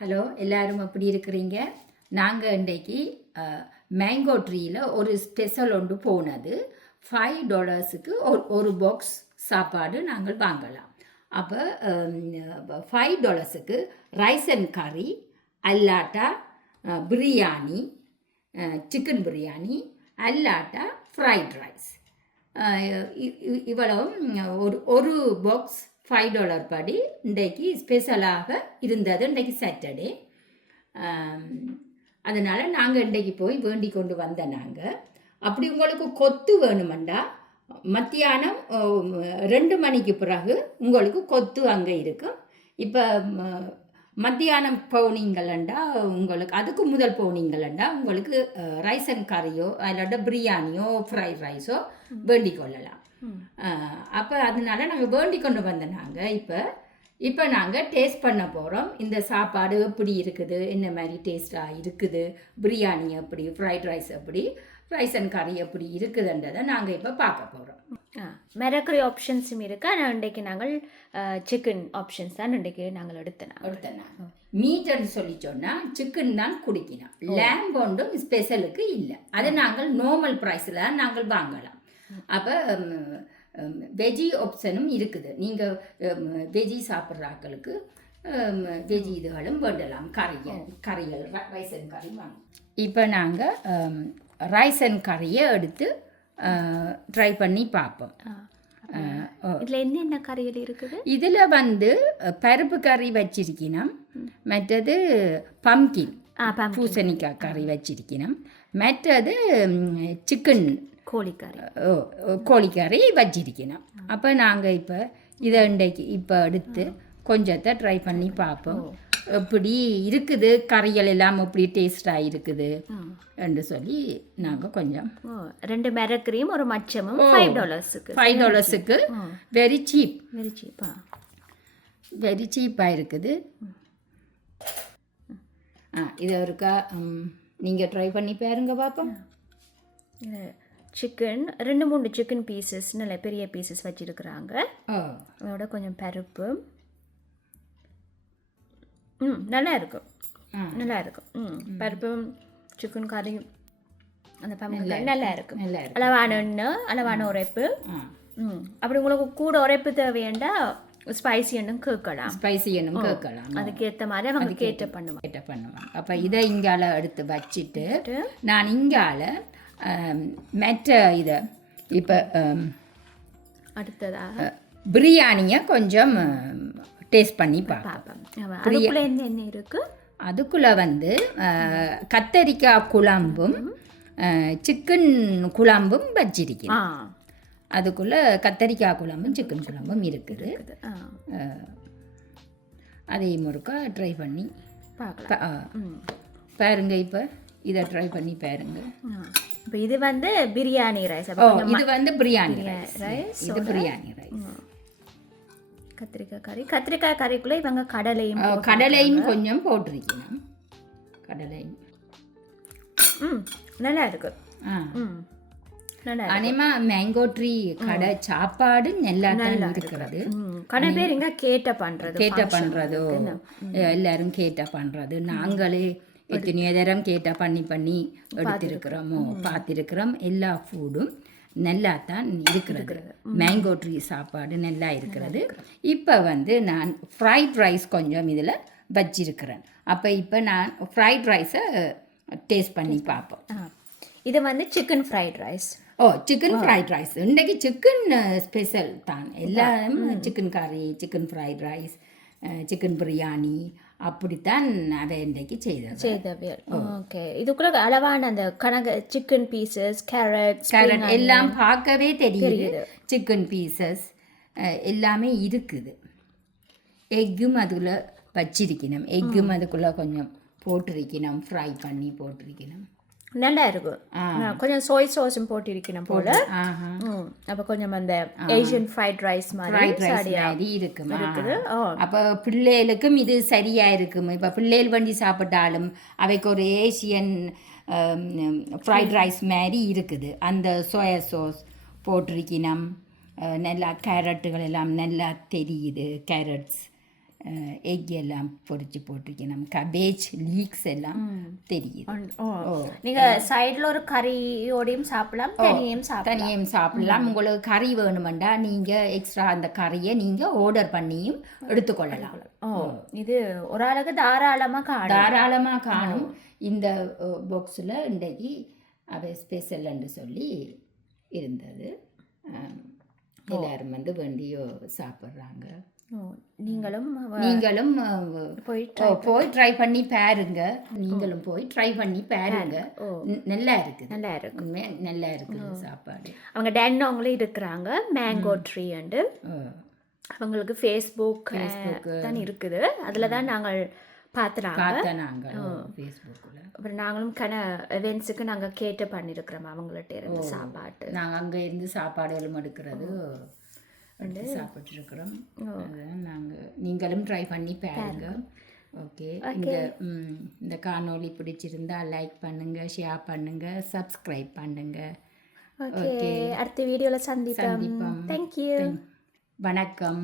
Hello, எல்லாரும் எப்படி இருக்கிறீங்க? நாங்கள் இன்றைக்கு மேங்கோ ட்ரீயில் ஒரு ஸ்பெஷல் ஒன்று போனது. $5 ஒரு பாக்ஸ் சாப்பாடு நாங்கள் வாங்கலாம். அப்போ $5 ரைஸ் அண்ட் கறி, அல்லாட்டா பிரியாணி, சிக்கன் பிரியாணி, அல்லாட்டா ஃப்ரைட் ரைஸ், இவ்வளவும் ஒரு பாக்ஸ் $5 படி இன்றைக்கு ஸ்பெஷலாக இருந்தது. இன்றைக்கு சாட்டர்டே, அதனால் நாங்கள் இன்றைக்கு போய் வேண்டி கொண்டு வந்த நாங்கள். அப்படி உங்களுக்கு கொத்து வேணுமெண்டா மத்தியானம் 2 மணிக்கு பிறகு உங்களுக்கு கொத்து அங்கே இருக்கும். இப்போ மத்தியானம் போனீங்களண்டா உங்களுக்கு அதுக்கு முதல் போனீங்களண்டா உங்களுக்கு ரைஸ் அண்ட் கறியோ இல்லாட்டா பிரியாணியோ ஃப்ரைட் ரைஸோ வேண்டிக் கொள்ளலாம். அப்போ அதனால நாங்கள் வேண்டி கொண்டு வந்த நாங்கள் இப்போ நாங்கள் டேஸ்ட் பண்ண போகிறோம். இந்த சாப்பாடு எப்படி இருக்குது, என்ன மாதிரி டேஸ்ட்டாக இருக்குது, பிரியாணி எப்படி, ஃப்ரைட் ரைஸ் எப்படி, ரைஸ் அண்ட் கறி எப்படி இருக்குதுன்றதை நாங்கள் இப்போ பார்க்க போகிறோம். மிரக்கறி ஆப்ஷன்ஸும் இருக்குது. ஆனால் இன்றைக்கு நாங்கள் சிக்கன் ஆப்ஷன்ஸ் தான் இன்றைக்கு நாங்கள் எடுத்தேன். மீட்டுன்னு சொல்லி சொன்னால் சிக்கன் தான் குடிக்கணும். லேம்ப் ஒன்றும் ஸ்பெஷலுக்கு இல்லை. அதை நாங்கள் நார்மல் ப்ரைஸில் நாங்கள் வாங்கலாம். அப்போ வெஜ்ஜி ஆப்ஷனும் இருக்குது. நீங்கள் வெஜ்ஜி சாப்பிட்ற ஆக்களுக்கு வெஜ்ஜி இதுகளும் வேண்டலாம். கறிகள் ரைஸ் அண்ட் கறி வாங்க. இப்போ நாங்கள் ரைஸ் அண்ட் கறியை எடுத்து ட்ரை பண்ணி பார்ப்போம். இதில் என்னென்ன கறிகள் இருக்குது? இதில் பருப்பு கறி வச்சிருக்கணும், மற்றது பம்கின் பூசணிக்காய் கறி வச்சிருக்கணும், மற்றது சிக்கன் கோழிக்கறி வச்சிருக்கணும். அப்போ நாங்கள் இப்போ இதை இன்றைக்கு எடுத்து கொஞ்சத்தை ட்ரை பண்ணி பார்ப்போம். எப்படி இருக்குது, கறிகள் எல்லாம் எப்படி டேஸ்டாக இருக்குது என்று சொல்லி நாங்கள் கொஞ்சம் 2 மிரக்கறியும் ஒரு மச்சமும் $5 வெரி சீப்பாக இருக்குது. இதை ஒருக்கா நீங்கள் ட்ரை பண்ணி பாருங்க பார்ப்போம். சிக்கன் 2-3 சிக்கன் பீசஸ் நல்ல பெரிய பீசஸ் வச்சுருக்குறாங்க. அதோட கொஞ்சம் பருப்பு நல்லா இருக்கும். பருப்பும் சிக்கன் கறி அந்த பம்பு நல்லா இருக்கும். அளவான எண்ணெய், அளவான உரைப்பு. அப்படி உங்களுக்கு கூட உரைப்பு தேவையாண்டா ஸ்பைசி எண்ணும் கேட்கலாம். அதுக்கேற்ற மாதிரி அவங்க கேட்ட பண்ணுவாங்க. அப்போ இதை இங்கால எடுத்து வச்சுட்டு நான் இங்கால மற்ற இதை இப்போ அடுத்ததாக பிரியாணியை கொஞ்சம் டேஸ்ட் பண்ணி பார்ப்போம். என்ன இருக்குது அதுக்குள்ளே கத்தரிக்காய் குழம்பும் சிக்கன் குழம்பும் வச்சிருக்கேன். அதுக்குள்ளே கத்தரிக்காய் குழம்பும் சிக்கன் குழம்பும் இருக்குது. அதையும் ஒருக்கா ட்ரை பண்ணி பாருங்க. இப்போ இதை ட்ரை பண்ணி பாருங்க. இப்போ இது பிரியாணி ரைஸ். இது பிரியாணி ரைஸ். இது பிரியாணி ரைஸ். கத்திரிக்காய் கறிக்குள்ளே இவங்க கடலையும் கொஞ்சம் போட்டிருக்கணும். கடலையும் நல்லா இருக்கு. அனிமா மேங்கோ ட்ரீ கடை சாப்பாடு நல்லா இருக்கிறது. கடை பேர் இங்கே கேட்ட பண்றதோ எல்லாரும் கேட்ட பண்றது. நாங்களே எத்தனையோ தரம் கேட்ட பண்ணி எடுத்திருக்கிறோமோ பார்த்திருக்கிறோம். எல்லா ஃபுட்டும் நல்லா தான் இருக்கிறது. மேங்கோ ட்ரீ சாப்பாடு நல்லா இருக்கிறது. இப்போ நான் ஃப்ரைட் ரைஸ் கொஞ்சம் இதில் வச்சிருக்கிறேன். அப்போ இப்போ நான் ஃப்ரைட் ரைஸை டேஸ்ட் பண்ணி பார்ப்போம். இது chicken fried rice. Chicken fried rice இன்றைக்கு சிக்கன் ஸ்பெஷல் தான். எல்லாம் சிக்கன் கறி, chicken fried rice, chicken biryani அப்படித்தான் அதை இன்றைக்கு செய்தது. ஓகே. இதுக்குள்ள அளவான அந்த சிக்கன் பீசஸ், கேரட் எல்லாம் பார்க்கவே தெரியுது. சிக்கன் பீசஸ் எல்லாமே இருக்குது. எக்கும் அதில் வச்சிருக்கணும். எக்கும் அதுக்குள்ளே கொஞ்சம் போட்டிருக்கணும், ஃப்ரை பண்ணி போட்டிருக்கணும். நல்லா இருக்கும். கொஞ்சம் சோய் சாஸும் போட்டிருக்கணும் போல. அப்போ கொஞ்சம் அந்த ஏசியன் ஃப்ரைட் ரைஸ் மாதிரி இருக்குது. அப்போ பிள்ளைகளுக்கும் இது சரியா இருக்கும். இப்போ பிள்ளைகள் வண்டி சாப்பிட்டாலும் அவைக்கு ஒரு ஏசியன் ஃப்ரைட் ரைஸ் மாதிரி இருக்குது. அந்த சோயா சாஸ் போட்டிருக்கணும். நல்லா கேரட்டுகள் எல்லாம் நல்லா தெரியுது. கேரட்ஸ் எக் எல்லாம் பொரிச்சு போட்டிருக்கணும், கபேஜ் லீக்ஸ் எல்லாம் தெரியுது. நீங்கள் சைடில் ஒரு கறியோடையும் சாப்பிடலாம், தனியும் சாப்பிடலாம். உங்களுக்கு கறி வேணுமெண்டா நீங்கள் எக்ஸ்ட்ரா அந்த கறியை நீங்கள் ஆர்டர் பண்ணியும் எடுத்துக்கொள்ளலாம். இது ஒரு ஆளுக்கு தாராளமாக காணும். இந்த பாக்ஸில் இன்றைக்கு அவை ஸ்பெஷல்னு சொல்லி இருந்தது. எல்லாரும் வந்து வேண்டியோ சாப்பிட்றாங்க. நீங்களும் போய் ட்ரை பண்ணி பாருங்க. நீங்களும் போய் ட்ரை பண்ணி பாருங்க. நல்லா இருக்குது சாப்பாடு. அவங்க டேன்னவங்களும் இருக்கிறாங்க, மேங்கோ ட்ரீ அண்டு அவங்களுக்கு ஃபேஸ்புக் தான் இருக்குது. அதில் தான் நாங்கள் பார்த்துனாங்க. அப்புறம் நாங்களும் எவென்ட்ஸுக்கு நாங்கள் கேட்டு பண்ணியிருக்கிறோம் அவங்கள்ட்ட இருந்து சாப்பாடு. நாங்கள் அங்கே இருந்து சாப்பாடுகளும் எடுக்கிறது சாப்பிட்ருக்குறோம். நாங்கள் நீங்களும் ட்ரை பண்ணி பாருங்க. ஓகே, இந்த காணொளி பிடிச்சிருந்தா லைக் பண்ணுங்க, ஷேர் பண்ணுங்க, சப்ஸ்கிரைப் பண்ணுங்க. ஓகே, அடுத்த வீடியோவில் சந்திப்போம். தேங்க்யூ. வணக்கம்.